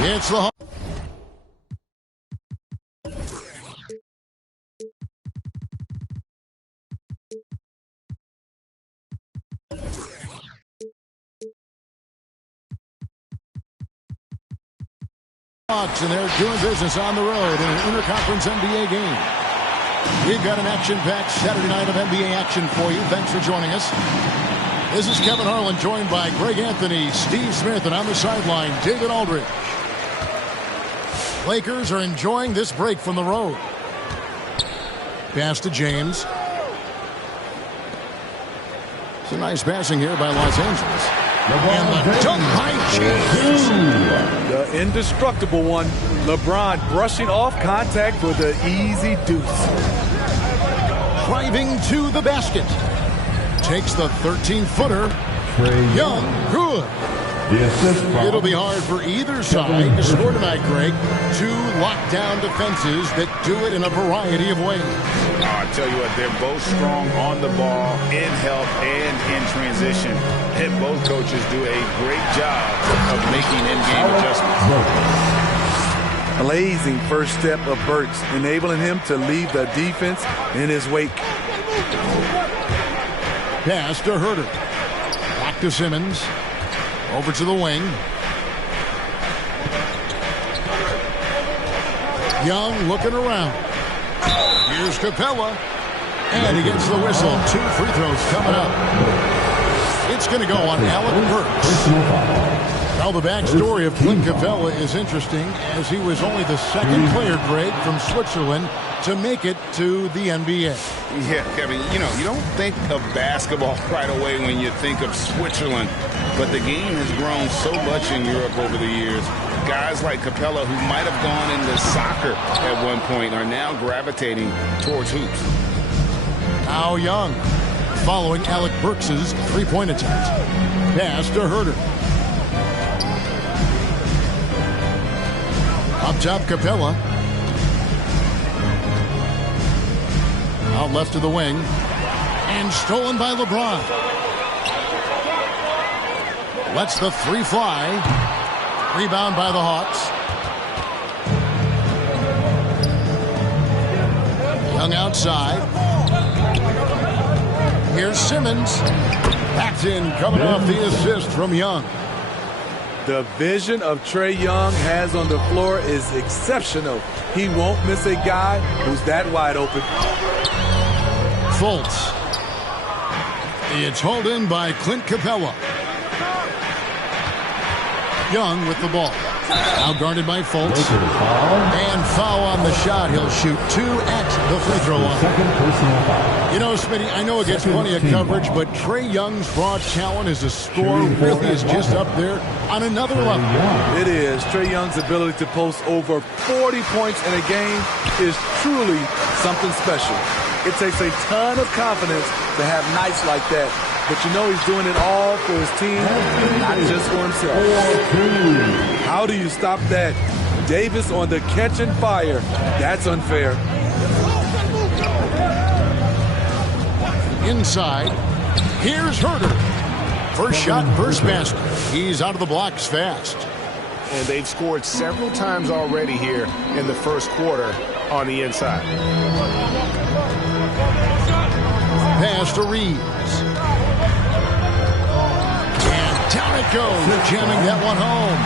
It's the Hawks, and they're doing business on the road in an interconference NBA game. We've got an action-packed Saturday night of NBA action for you. Thanks for joining us. This is Kevin Harlan, joined by Greg Anthony, Steve Smith, and on the sideline, David Aldridge. Lakers are enjoying this break from the road. Pass to James. It's a nice passing here by Los Angeles. And the dunk by James. The indestructible one. LeBron brushing off contact for the easy deuce. Driving to the basket. Takes the 13-footer. Young, good. It'll be hard for either side to score tonight, Greg. Two lockdown defenses that do it in a variety of ways. I tell you what, they're both strong on the ball, in help, and in transition. And both coaches do a great job of making in-game adjustments. Blazing first step of Burks, enabling him to leave the defense in his wake. Pass to Herter. Back to Simmons. Over to the wing. Young looking around. Here's Capella. And he gets the whistle. 2 free throws coming up. It's going to go on Alec Burks. Now, the backstory of Clint Capella is interesting, as he was only the second player, Greg, from Switzerland to make it to the NBA. Yeah, Kevin, you know, you don't think of basketball right away when you think of Switzerland, but the game has grown so much in Europe over the years. Guys like Capella, who might have gone into soccer at one point, are now gravitating towards hoops. Now Young, following Alec Burks' three-point attempt. Pass to Herter. Up top, Capella. Out left to the wing. And stolen by LeBron. Lets the three fly. Rebound by the Hawks. Young outside. Here's Simmons. Backed in, coming off the assist from Young. The vision of Trae Young has on the floor is exceptional. He won't miss a guy who's that wide open. Fultz. It's hauled in by Clint Capella. Young with the ball. Now guarded by Fultz. And foul on the shot. He'll shoot 2 at the free throw line. You know, Smitty, I know it gets plenty of coverage, but Trae Young's raw talent as a scorer really is just up there on another level. It is. Trae Young's ability to post over 40 points in a game is truly something special. It takes a ton of confidence to have nights like that. But you know he's doing it all for his team, not just for himself. How do you stop that? Davis on the catch and fire. That's unfair. Inside. Here's Herter. First shot, first basket. He's out of the blocks fast. And they've scored several times already here in the first quarter on the inside. Pass to Reeves. And down it goes, jamming that one home.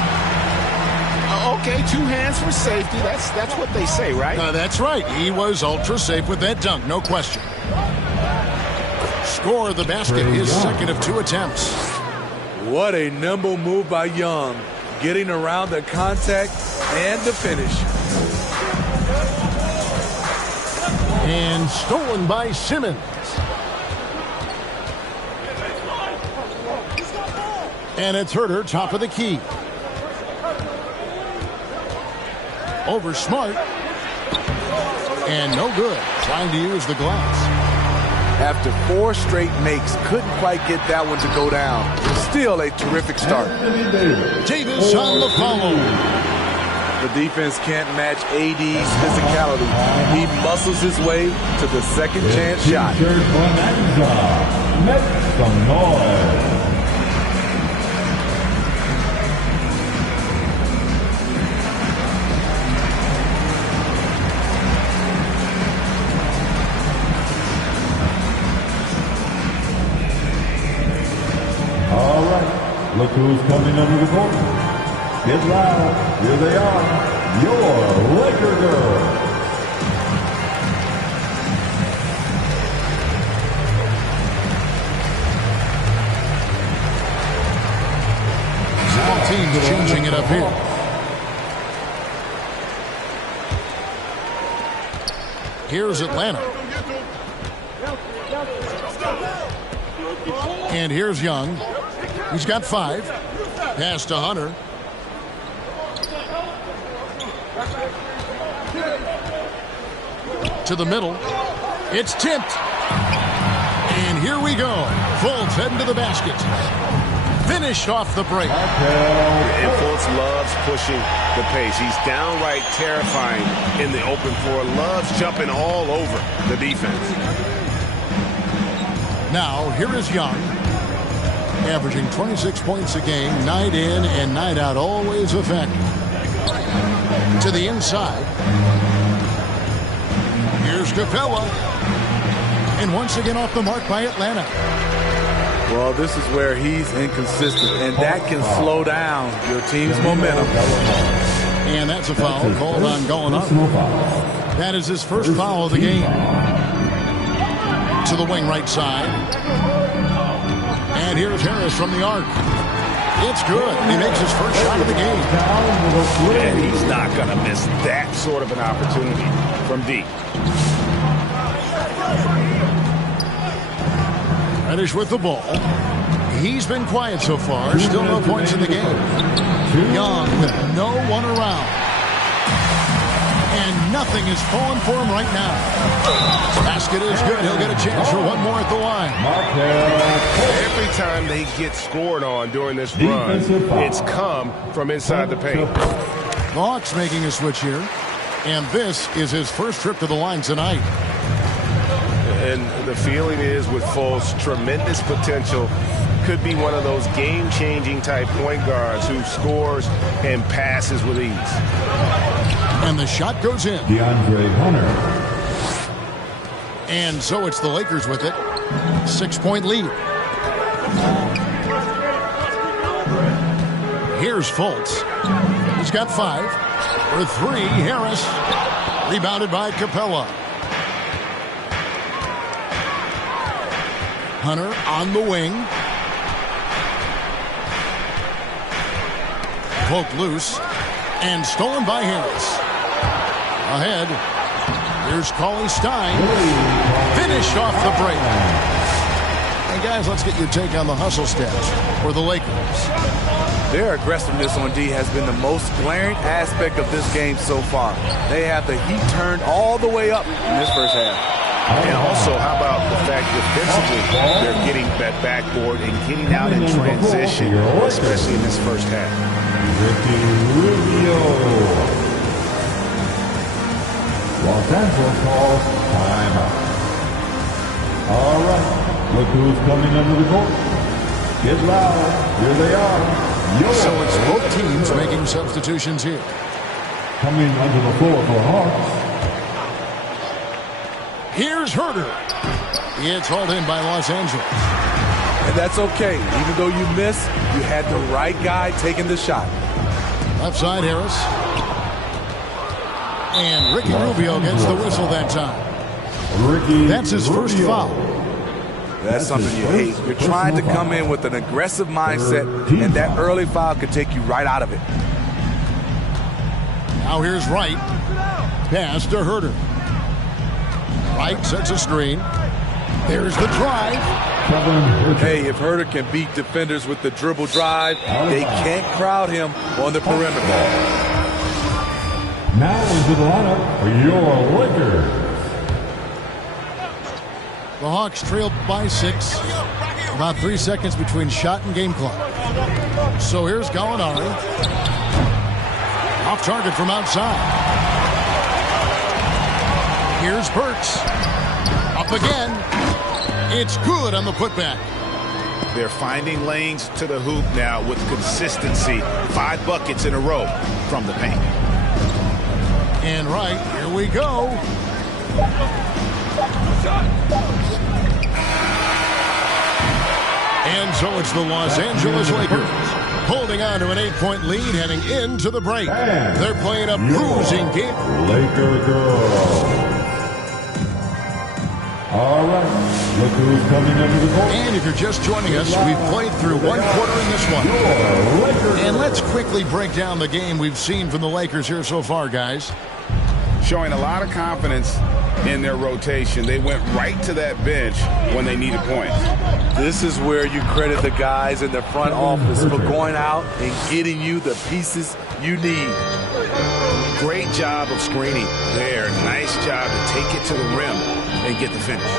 Okay, 2 hands for safety. That's what they say, right? That's right. He was ultra safe with that dunk, no question. Score the basket, his second of 2 attempts. What a nimble move by Young, getting around the contact and the finish. And stolen by Simmons. And it's Herter, top of the key. Over Smart. And no good. Trying to use the glass. After 4 straight makes, couldn't quite get that one to go down. Still a terrific start. Davis on the follow. The defense can't match AD's physicality. He muscles his way to the second chance shot. Make some noise. look who's coming under the court. Get loud. Here they are. Your Laker girls. Both teams changing it up here. Here's Atlanta. And here's Young. He's got 5. Pass to Hunter. To the middle. It's tipped. And here we go. Fultz heading to the basket. Finished off the break. And Fultz loves pushing the pace. He's downright terrifying in the open floor. Loves jumping all over the defense. Now, here is Young. Averaging 26 points a game, night in and night out, always effective. To the inside. Here's Capella. And once again off the mark by Atlanta. Well, this is where he's inconsistent, and that can slow down your team's momentum. And that's a foul called on going up. That is his first foul of the game. To the wing right side. And here's Harris from the arc. It's good. He makes his first shot of the game. And he's not going to miss that sort of an opportunity from deep. Reddish with the ball. He's been quiet so far. Still no points in the game. Young with no one around. And nothing is falling for him right now. Basket is good. He'll get a chance for one more at the line. Every time they get scored on during this run, it's come from inside the paint. The Hawks making a switch here. And this is his first trip to the line tonight. And the feeling is with Fultz, tremendous potential. Could be one of those game-changing type point guards who scores and passes with ease. And the shot goes in. DeAndre Hunter. And so it's the Lakers with it. 6-point lead. Here's Fultz. He's got 5. For 3, Harris. Rebounded by Capella. Hunter on the wing. Poked loose. And stolen by Harris. Ahead. Here's Cauley Stein. Finished off the break. And guys, let's get your take on the hustle stats for the Lakers. Their aggressiveness on D has been the most glaring aspect of this game so far. They have the heat turned all the way up in this first half. And also, how about the fact defensively, they're getting that backboard and getting out in transition, especially in this first half. Ricky Rubio. Los Angeles calls timeout. All right, look who's coming under the court. Get loud. Here they are. So it's both teams making substitutions here. Coming under the floor for Hawks. Here's Herter. It's hauled in by Los Angeles. And that's okay. Even though you miss, you had the right guy taking the shot. Left side, Harris. And Ricky Rubio gets the whistle that time. That's his first foul. That's something you hate. You're trying to come in with an aggressive mindset, and that early foul could take you right out of it. Now here's Wright. Pass to Herter. Wright sets a screen. There's the drive. Hey, if Herter can beat defenders with the dribble drive, they can't crowd him on the perimeter. Now into the lineup for your Lakers. The Hawks trailed by 6. About 3 seconds between shot and game clock. So here's Gallinari. Off target from outside. Here's Burks. Up again. It's good on the putback. They're finding lanes to the hoop now with consistency. 5 buckets in a row from the paint. And right, here we go. And so it's the Los Angeles Lakers holding on to an 8-point lead heading into the break. They're playing a bruising game. Laker girls. All right, look who's coming under the court. And if you're just joining us, we've played through one quarter in this one. And let's quickly break down the game we've seen from the Lakers here so far, guys. Showing a lot of confidence in their rotation. They went right to that bench when they needed points. This is where you credit the guys in the front office for going out and getting you the pieces you need. Great job of screening there. Nice job to take it to the rim and get the finish.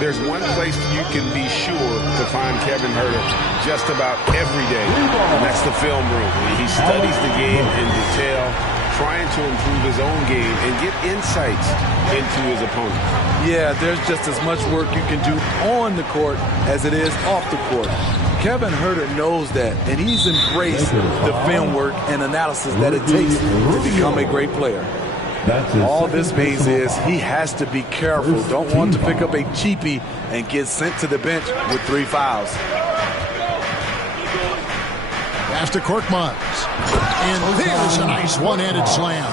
There's one place you can be sure to find Kevin Huerter just about every day, and that's the film room. He studies the game in detail, trying to improve his own game and get insights into his opponent. Yeah, there's just as much work you can do on the court as it is off the court. Kevin Huerter knows that, and he's embraced the film work and analysis that it takes to become a great player. All this means is he has to be careful. Don't want to pick up a cheapie and get sent to the bench with 3 fouls. Pass to Korkmaz. And there's a nice one-handed slam.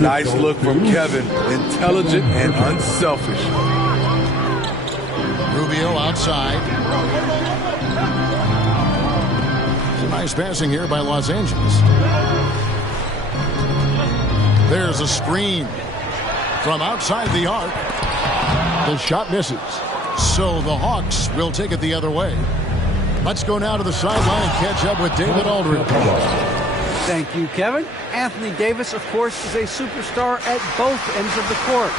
Nice look from Kevin. Intelligent and unselfish. Rubio outside. Some nice passing here by Los Angeles. There's a screen from outside the arc. The shot misses. So the Hawks will take it the other way. Let's go now to the sideline and catch up with David Aldridge. Thank you, Kevin. Anthony Davis, of course, is a superstar at both ends of the court.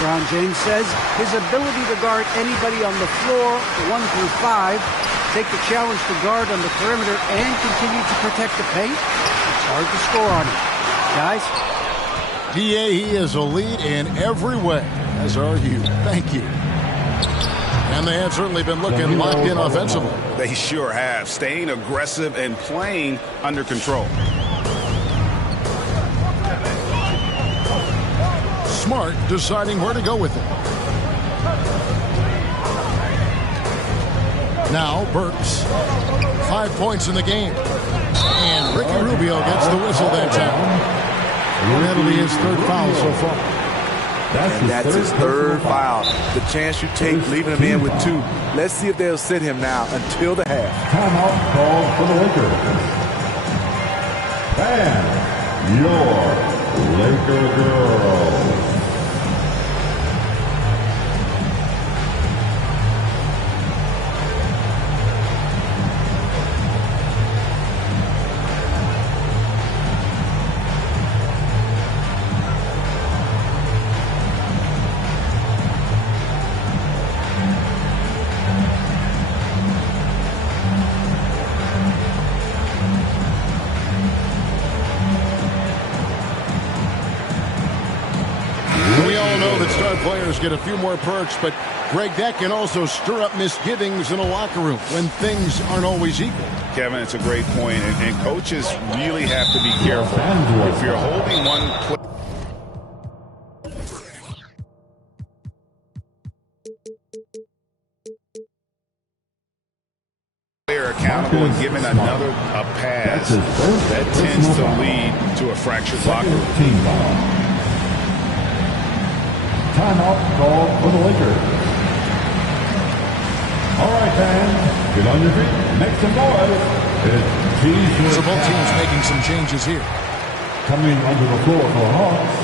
LeBron James says his ability to guard anybody on the floor, 1 through 5, take the challenge to guard on the perimeter, and continue to protect the paint, it's hard to score on him. Guys? DA, he is a lead in every way, as are you. Thank you. And they have certainly been looking locked in offensively. They sure have, staying aggressive and playing under control. Smart deciding where to go with it. Now Burks, 5 points in the game. And Ricky Rubio gets the whistle that time. That'll be his 3rd foul so far. And that's his 3rd foul. The chance you take leaving him in with 2. Let's see if they'll sit him now until the half. Timeout called for the Lakers. And your Laker girls. Players get a few more perks, but Greg, that can also stir up misgivings in a locker room when things aren't always equal. Kevin, it's a great point, and coaches really have to be careful. If you're holding one player accountable and giving another a pass, that tends to lead to a fractured locker room. Timeout called for the Lakers. All right, fans, get on your feet, make some noise. So both teams making some changes here. Coming onto the floor for the Hawks.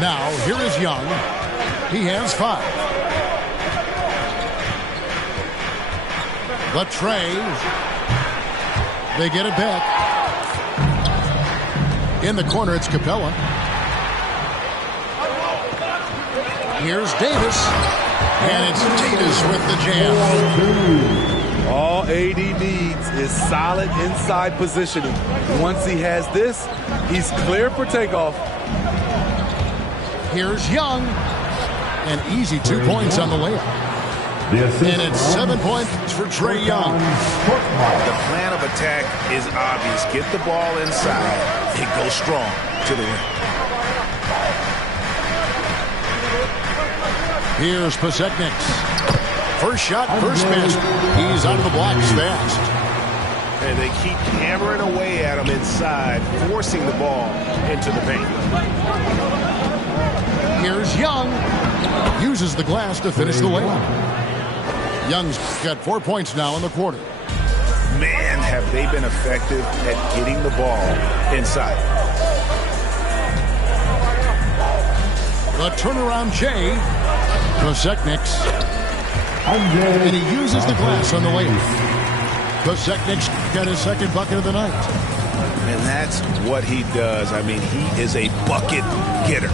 Now, here is Young. He has 5. The tray. They get it back. In the corner, it's Capella. Here's Davis. And it's Davis with the jam. All AD needs is solid inside positioning. Once he has this, he's clear for takeoff. Here's Young. An easy 2 points on the layup. And it's 7 points for Trae Young. The plan of attack is obvious. Get the ball inside and go strong to the rim. Here's Pasekniks. First shot, first miss. He's out of the blocks fast. And they keep hammering away at him inside, forcing the ball into the paint. Here's Young. Uses the glass to finish the layup. Young's got 4 points now in the quarter. Man, have they been effective at getting the ball inside. The turnaround Jay. Pasekniks. And he uses the glass on the layup. Pasekniks got his second bucket of the night. And that's what he does. I mean, he is a bucket getter.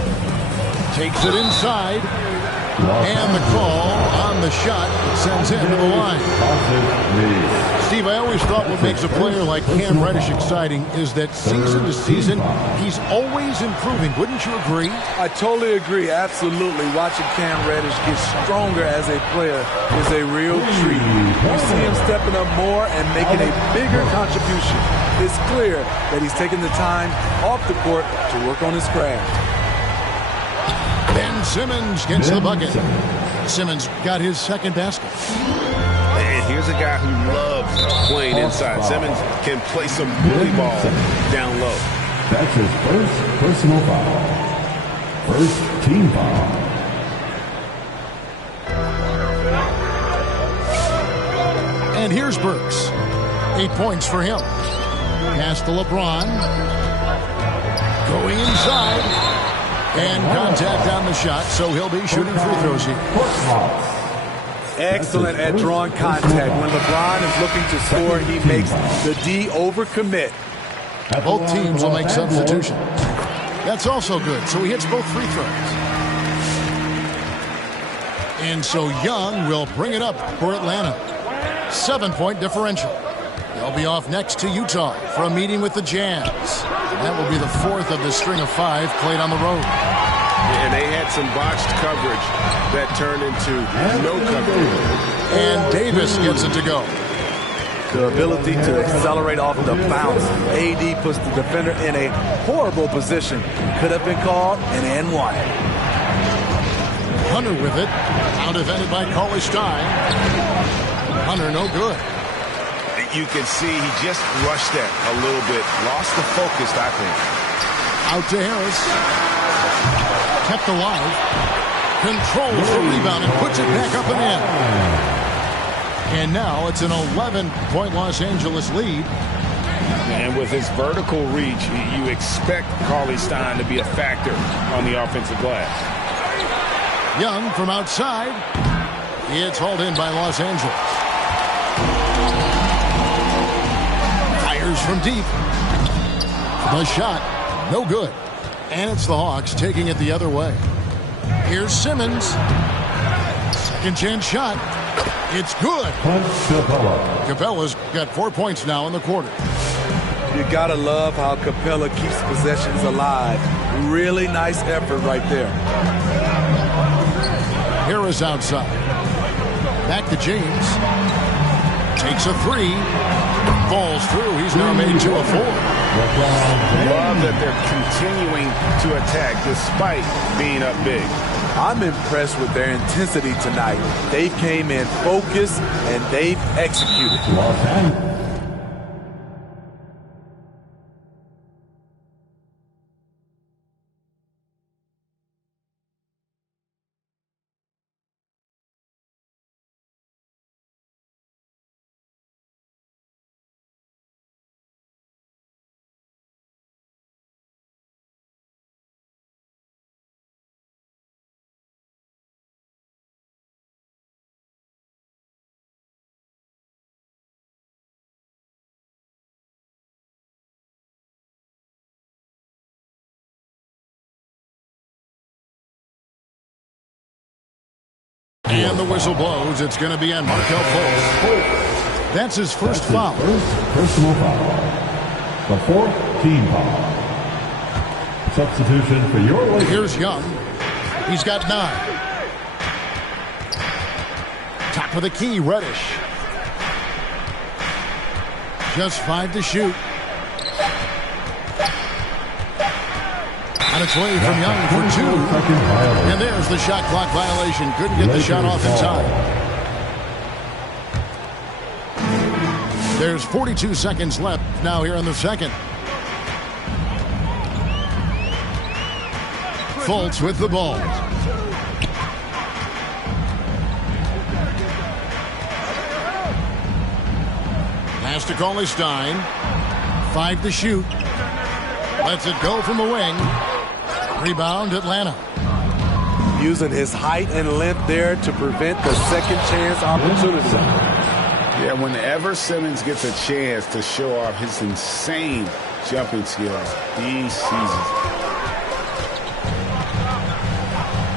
Takes it inside. And the call on the shot sends him to the line. Steve, I always thought what makes a player like Cam Reddish exciting is that season to season, he's always improving. Wouldn't you agree? I totally agree. Absolutely. Watching Cam Reddish get stronger as a player is a real treat. You see him stepping up more and making a bigger contribution. It's clear that he's taking the time off the court to work on his craft. Ben Simmons gets the bucket. Simmons got his second basket. And here's a guy who loves playing inside. Simmons can play some bully ball down low. That's his first personal foul. First team foul. And here's Burks. 8 points for him. Pass to LeBron. Going inside. And contact on the shot, so he'll be shooting free throws here. Excellent at drawing contact. When LeBron is looking to score, he makes the D overcommit. Both teams will make substitutions. That's also good, so he hits both free throws. And so Young will bring it up for Atlanta. 7-point differential. They'll be off next to Utah for a meeting with the Jazz. That will be the fourth of the string of 5 played on the road. And they had some botched coverage that turned into no coverage. And Davis gets it to go. The ability to accelerate off the bounce. AD puts the defender in a horrible position. Could have been called an N1. Hunter with it. Out defended by Cauley Stein. Hunter no good. You can see he just rushed that a little bit. Lost the focus, I think. Out to Harris. Kept alive. Controls the rebound and puts it back up and in. And now it's an 11-point Los Angeles lead. And with his vertical reach, you expect Cauley Stein to be a factor on the offensive glass. Young from outside. It's hauled in by Los Angeles. Fires from deep. The shot, no good. And it's the Hawks taking it the other way. Here's Simmons. Second chance shot. It's good. Capella's got 4 points now in the quarter. You gotta love how Capella keeps possessions alive. Really nice effort right there. Harris outside. Back to James. Takes a 3. Falls through. He's now made 2 of 4. Love that they're continuing to attack despite being up big. I'm impressed with their intensity tonight. They came in focused and they've executed. And the whistle blows. It's going to be on Markelle Fultz. That's his first foul. Personal foul. The 4th team foul. Substitution for your Lakers. Here's Young. He's got 9. Top of the key, Reddish. Just 5 to shoot. On its way from Young for 2. And there's the shot clock violation. Couldn't get the shot off in time. There's 42 seconds left now here in the second. Fultz with the ball. Pass to Stein. 5 to shoot. Lets it go from the wing. Rebound, Atlanta. Using his height and length there to prevent the second chance opportunity. Yeah, whenever Simmons gets a chance to show off his insane jumping skills, he seizes it.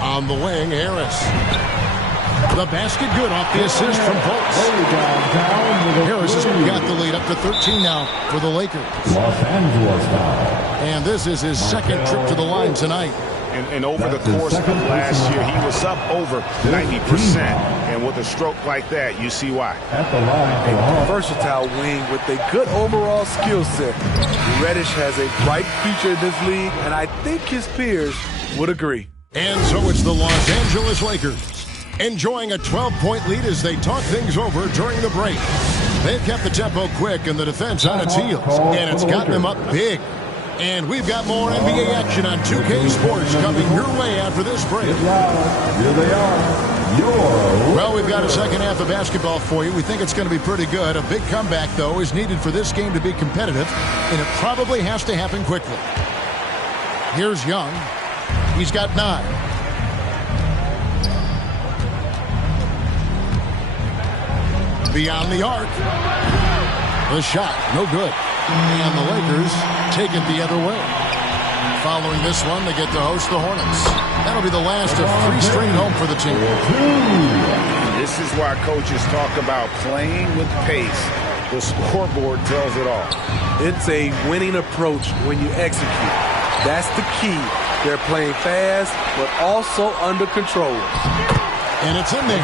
On the wing, Harris. The basket good off the assist from Fultz. Harris has got the lead up to 13 now for the Lakers. Los Angeles foul. And this is his second trip to the line tonight. And over the course of last year, he was up over 90%. And with a stroke like that, you see why. At the line A versatile wing with a good overall skill set. Reddish has a bright future in this league, and I think his peers would agree. And so it's the Los Angeles Lakers, enjoying a 12-point lead as they talk things over during the break. They've kept the tempo quick and the defense on its heels, and it's gotten them up big. And we've got more NBA action on 2K Sports coming your way after this break. Here they are. Well, we've got a second half of basketball for you. We think it's going to be pretty good. A big comeback, though, is needed for this game to be competitive, and it probably has to happen quickly. Here's Young. He's got 9. Beyond the arc. The shot, no good. And the Lakers take it the other way. Following this one, they get to host the Hornets. That'll be the last of 3 straight home for the team. This is why coaches talk about playing with pace. The scoreboard tells it all. It's a winning approach when you execute. That's the key. They're playing fast, but also under control. And it's in there.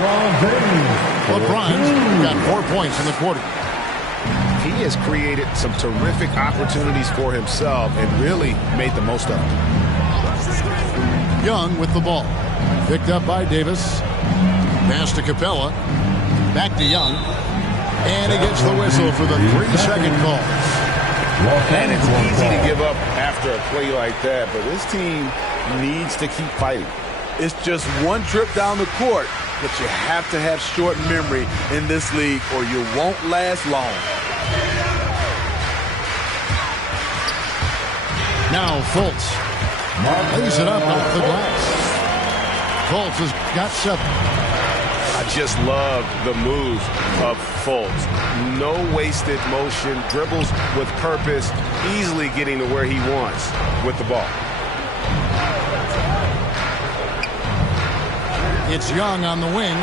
LeBron's got 4 points in the quarter. He has created some terrific opportunities for himself and really made the most of them. Young with the ball. Picked up by Davis. Pass to Capella. Back to Young. And he gets the whistle for the 3-second call. And it's easy to give up after a play like that, but this team needs to keep fighting. It's just one trip down the court, but you have to have short memory in this league or you won't last long. Now Fultz lays it up off the glass. Fultz has got 7. I just love the move of Fultz. No wasted motion, dribbles with purpose, easily getting to where he wants with the ball. It's Young on the wing.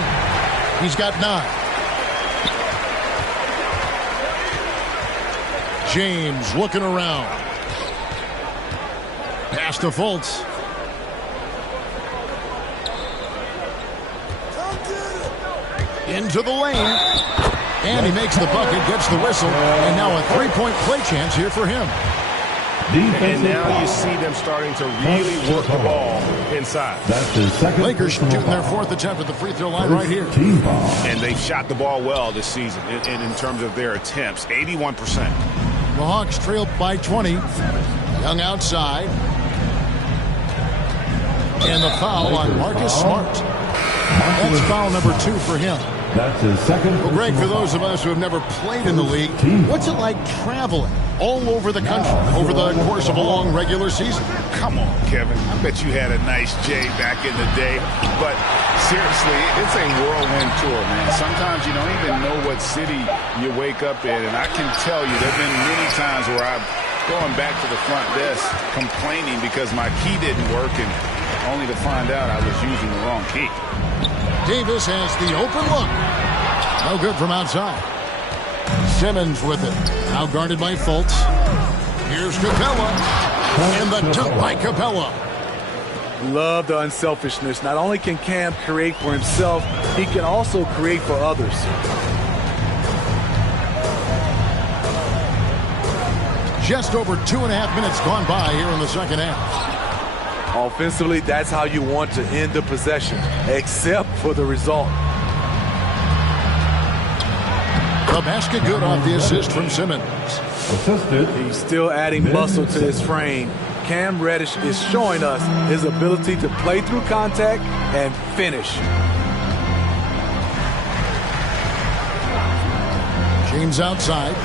He's got 9. James looking around. Pass to Fultz. Into the lane. And he makes the bucket, gets the whistle, and now a 3-point play chance here for him. And now you see them starting to really work the ball inside. That's his second. Lakers shooting their 4th attempt at the free throw line right here. And they've shot the ball well this season in terms of their attempts, 81%. The Hawks trail by 20. Young outside. And the foul on Marcus Smart. That's foul number 2 for him. That's his second. Well, Greg, for those of us who have never played in the league, what's it like traveling all over the country over the course of a long regular season? Come on, Kevin. I bet you had a nice J back in the day. But seriously, it's a whirlwind tour, man. Sometimes you don't even know what city you wake up in. And I can tell you there have been many times where I've gone back to the front desk complaining because my key didn't work and only to find out I was using the wrong key. Davis has the open look. No good from outside. Simmons with it. Now guarded by Fultz. Here's Capella. And the dunk by Capella. Love the unselfishness. Not only can Cam create for himself, he can also create for others. Just over 2.5 minutes gone by here in the second half. Offensively, that's how you want to end the possession, except for the result. The basket good off the assist from Simmons. Assisted. He's still adding muscle to his frame. Cam Reddish is showing us his ability to play through contact and finish. James outside.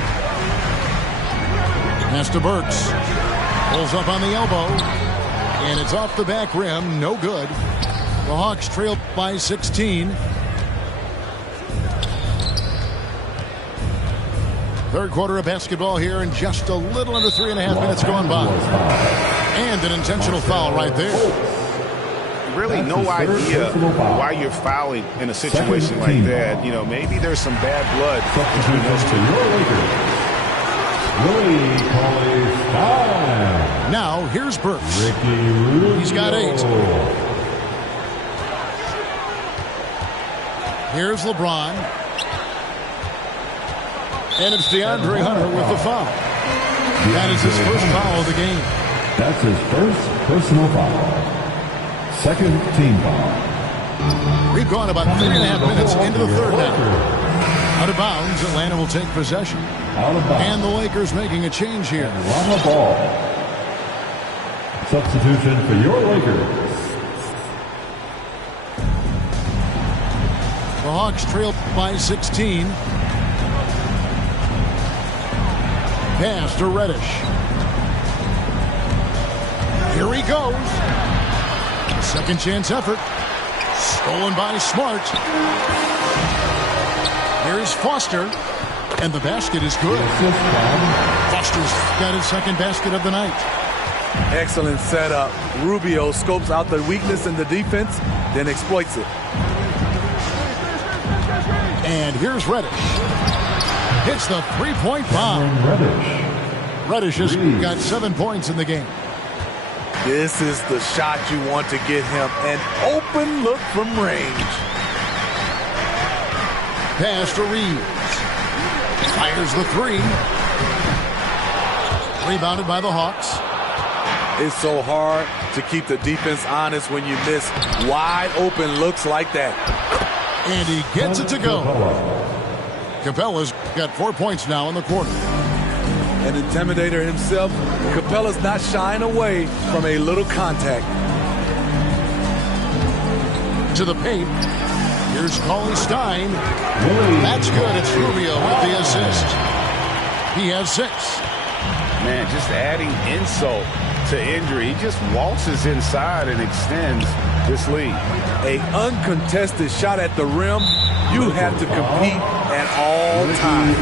Pass to Burks. Pulls up on the elbow. And it's off the back rim. No good. The Hawks trail by 16. Third quarter of basketball here, and just a little under 3.5 minutes gone by. And an intentional foul right there. Really no idea why you're fouling in a situation like that. You know, maybe there's some bad blood between those two. Now, here's Burks. He's got 8. Here's LeBron. And it's DeAndre Hunter with the foul. That is his first foul of the game. That's his first personal foul. Second team foul. We've gone about 3.5 minutes into the third now. Out of bounds, Atlanta will take possession. Out of bounds. And the Lakers making a change here. On the ball. Substitution for your Lakers. The Hawks trail by 16. Pass to Reddish. Here he goes. Second chance effort. Stolen by Smart. Here's Foster. And the basket is good. Foster's got his second basket of the night. Excellent setup. Rubio scopes out the weakness in the defense, then exploits it. And here's Reddish. Hits the three-point bomb. Reddish has got 7 points in the game. This is the shot you want to get him. An open look from range. Pass to Reeves. Fires the 3. Rebounded by the Hawks. It's so hard to keep the defense honest when you miss wide open looks like that. And he gets it to go. Capella's got 4 points now in the quarter. An intimidator himself, Capella's not shying away from a little contact. To the paint. Here's Cauley Stein. That's good. It's Rubio with the assist. He has 6. Man, just adding insult to injury. He just waltzes inside and extends this lead. A uncontested shot at the rim. You have to compete at all times.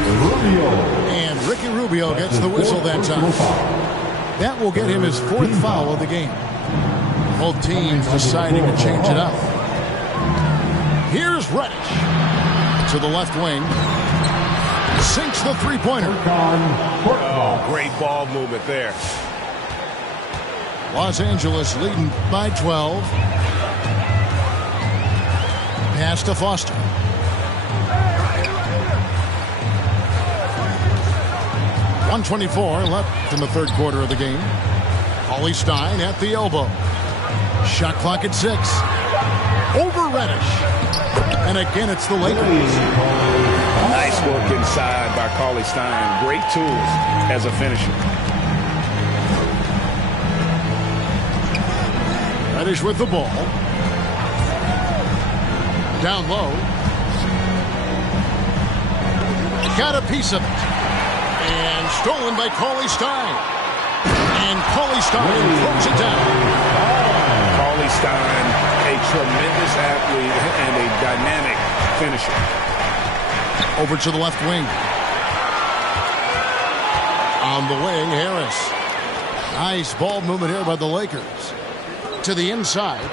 And Ricky Rubio gets the whistle that time. That will get him his 4th foul of the game. Both teams deciding to change it up. Here's Reddish to the left wing. Sinks the three-pointer. Oh, great ball movement there. Los Angeles leading by 12. Pass to Foster. .124 left in the third quarter of the game. Cauley Stein at the elbow. Shot clock at 6. Over Reddish. And again, it's the Lakers. Nice work inside by Cauley Stein. Great tools as a finisher. Reddish with the ball. Down low. Got a piece of it. And stolen by Cauley Stein. And Cauley Stein throws it down. Cauley Stein, a tremendous athlete and a dynamic finisher. Over to the left wing. On the wing, Harris. Nice ball movement here by the Lakers. To the inside.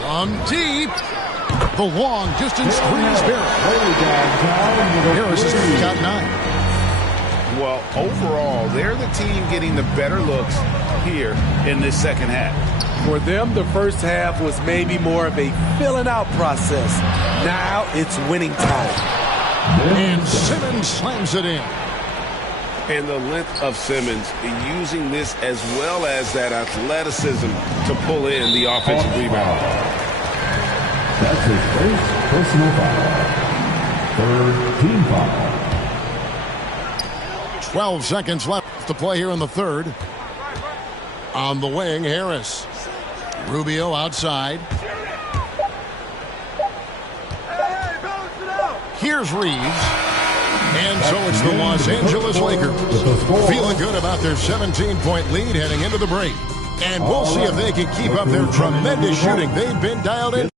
From deep. The long distance threes barrel. Harris has got 9. Well, overall, they're the team getting the better looks here in this second half. For them, the first half was maybe more of a filling out process. Now it's winning time. And Simmons slams it in. And the length of Simmons using this as well as that athleticism to pull in the offensive rebound. That's his first personal foul. Third team foul. 12 seconds left to play here in the third. On the wing, Harris. Rubio outside. Here's Reeves. And so it's the Los Angeles Lakers feeling good about their 17-point lead heading into the break. And we'll see if they can keep up their tremendous shooting. They've been dialed in.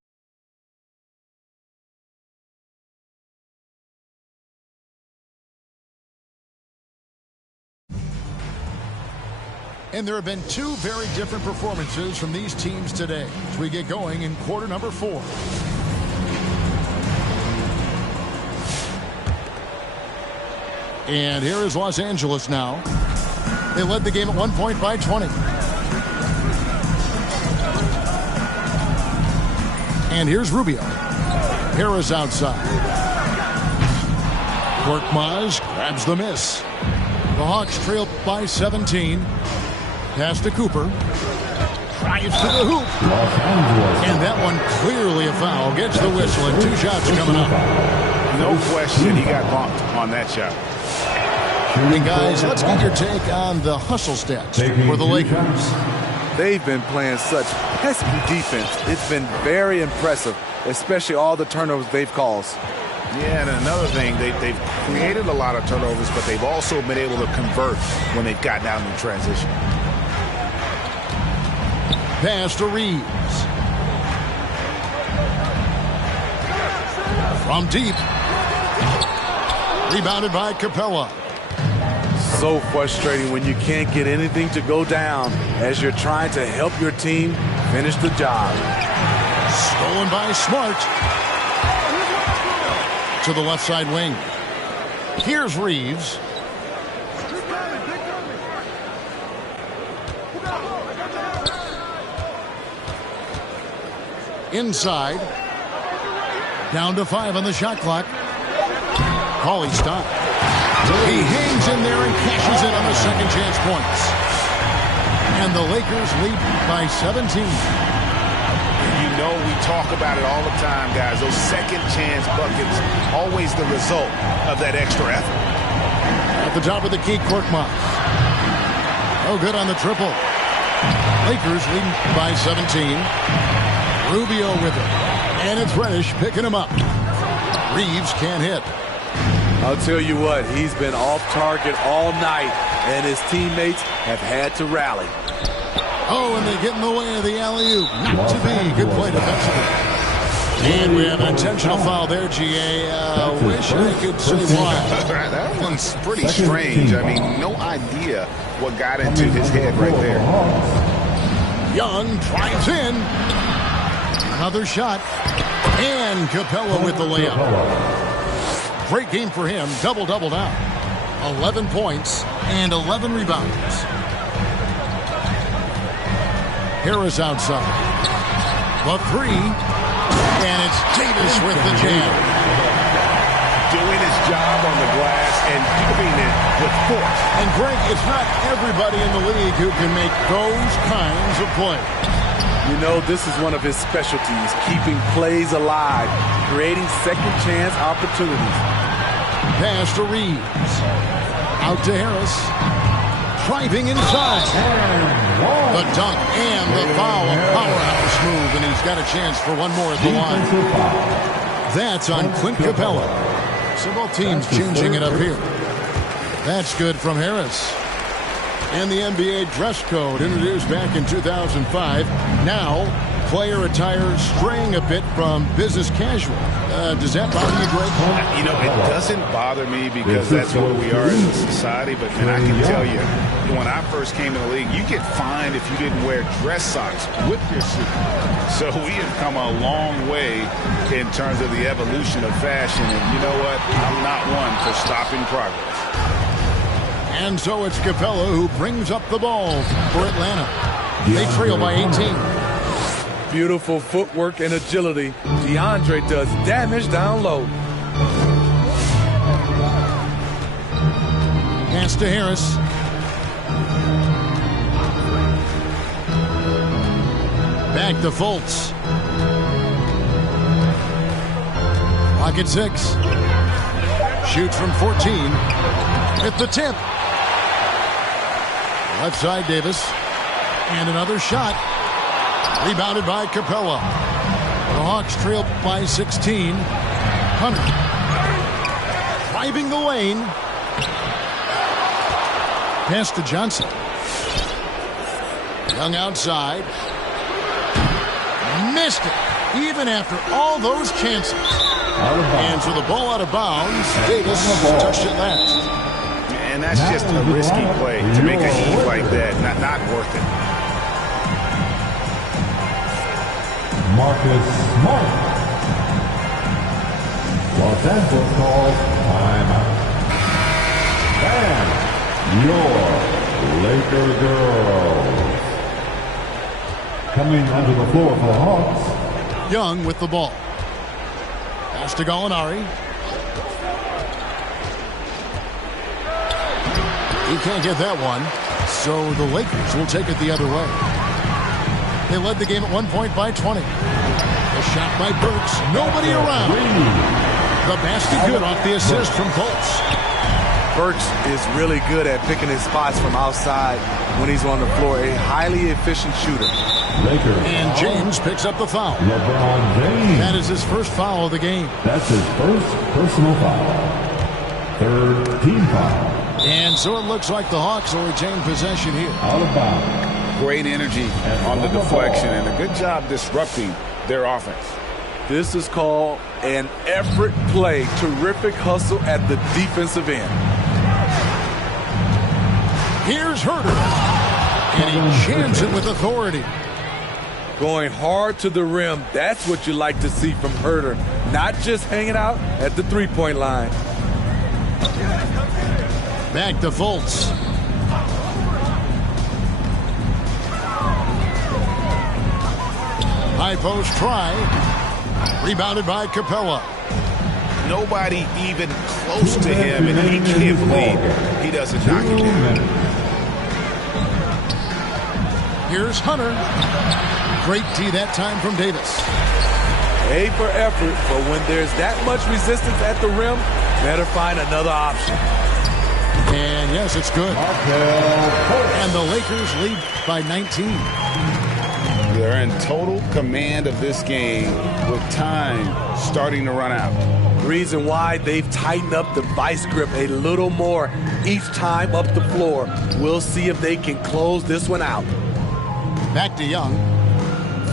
And there have been two very different performances from these teams today as we get going in quarter number 4. And here is Los Angeles now. They led the game at 1 point by 20. And here's Rubio. Harris outside. Korkmaz grabs the miss. The Hawks trail by 17. Pass to Cooper. Drives to the hoop. And that one clearly a foul. Gets the whistle and 2 shots coming up. No question he got bumped on that shot. And guys, let's get your take on the hustle stats for the Lakers. They've been playing such pesky defense. It's been very impressive, especially all the turnovers they've caused. Yeah, and another thing, they've created a lot of turnovers, but they've also been able to convert when they've gotten out in transition. Pass to Reeves. From deep. Rebounded by Capella. So frustrating when you can't get anything to go down as you're trying to help your team finish the job. Stolen by Smart. To the left side wing. Here's Reeves. Inside. Down to 5 on the shot clock. Cauley stop. He hangs in there and cashes in on the second chance points. And the Lakers lead by 17. You know, we talk about it all the time, guys. Those second chance buckets, always the result of that extra effort. At the top of the key, Korkmaz. Oh, good on the triple. Lakers leading by 17. Rubio with it. And it's Reddish picking him up. Reeves can't hit. I'll tell you what, he's been off target all night, and his teammates have had to rally. Oh, and they get in the way of the alley-oop. Not to be. Good play defensively. And we have an intentional foul there, GA. Wish I could say why. That one's pretty strange. I mean, no idea what got into his head right there. Young drives in. Another shot. And Capella with the layup. Great game for him. Double-double now. 11 points and 11 rebounds. Harris outside. The 3. And it's Davis with the jam. Doing his job on the glass and doing it with force. And Greg, it's not everybody in the league who can make those kinds of plays. You know, this is one of his specialties, keeping plays alive, creating second chance opportunities. Pass to Reeves. Out to Harris. Driving inside. The dunk and the foul. A powerhouse move, and he's got a chance for one more at the line. That's on Clint Capella. So both teams changing it up here. That's good from Harris. And the NBA dress code introduced back in 2005. Now, player attire straying a bit from business casual. Does that bother you, Greg? You know, it doesn't bother me because that's where we are in society. But man, I can tell you, when I first came in the league, you get fined if you didn't wear dress socks with your suit. So we have come a long way in terms of the evolution of fashion. And you know what? I'm not one for stopping progress. And so it's Capella who brings up the ball for Atlanta. They trail by 18. Beautiful footwork and agility. DeAndre does damage down low. Pass to Harris. Back to Fultz. Pocket 6. Shoots from 14. At the tip. Left side Davis. And another shot. Rebounded by Capella. The Hawks trail by 16. Hunter. Driving the lane. Pass to Johnson. Young outside. Missed it. Even after all those chances. And for the ball out of bounds, Davis touched it last. And that's just a risky play to make a heave like that. Not worth it. Marcus Smart. Los Angeles calls timeout. And your Laker girls. Coming onto the floor for the Hawks. Young with the ball. Pass to Gallinari. He can't get that one, so the Lakers will take it the other way. They led the game at 1 point by 20. A shot by Burks. Nobody around. The basket good off the assist from Fultz. Burks is really good at picking his spots from outside when he's on the floor. A highly efficient shooter. And James picks up the foul. LeBron James. That is his first foul of the game. That's his first personal foul. Third team foul. And so it looks like the Hawks will retain possession here. Out of bounds. Great energy on the deflection and a good job disrupting their offense. This is called an effort play. Terrific hustle at the defensive end. Here's Herter. And he jams it with authority. Going hard to the rim. That's what you like to see from Herter. Not just hanging out at the three-point line. Back to Fultz. High post try. Rebounded by Capella. Nobody even close to him, and he can't believe he doesn't knock it down. Here's Hunter. Great D that time from Davis. A for effort, but when there's that much resistance at the rim, better find another option. And yes, it's good. And the Lakers lead by 19. They're in total command of this game with time starting to run out. Reason why they've tightened up the vice grip a little more each time up the floor. We'll see if they can close this one out. Back to Young.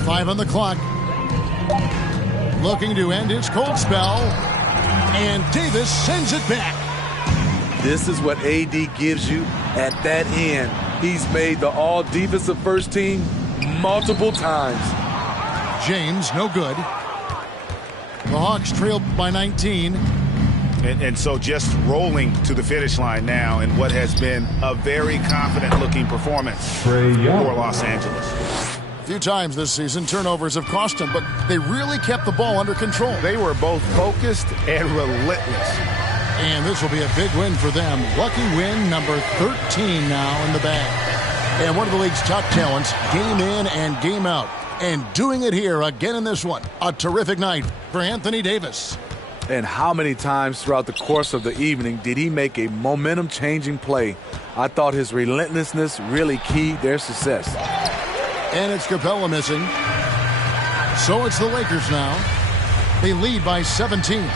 5 on the clock. Looking to end his cold spell. And Davis sends it back. This is what AD gives you at that end. He's made the all-defensive first team multiple times. James, no good. The Hawks trail by 19. And so just rolling to the finish line now in what has been a very confident-looking performance for Los Angeles. A few times this season, turnovers have cost them, but they really kept the ball under control. They were both focused and relentless. And this will be a big win for them. Lucky win number 13 now in the bag. And one of the league's top talents, game in and game out. And doing it here again in this one. A terrific night for Anthony Davis. And how many times throughout the course of the evening did he make a momentum-changing play? I thought his relentlessness really keyed their success. And it's Capella missing. So it's the Lakers now. They lead by 17.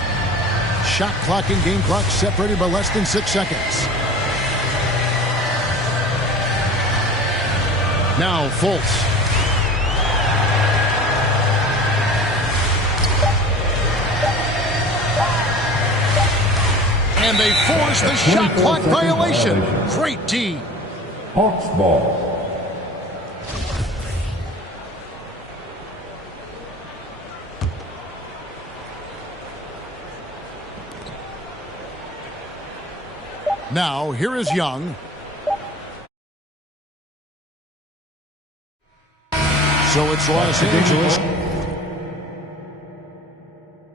Shot clock and game clock separated by less than 6 seconds. Now Fultz. And they force the shot clock violation. Great D. Hawks ball. Now, here is Young. So it's Los Angeles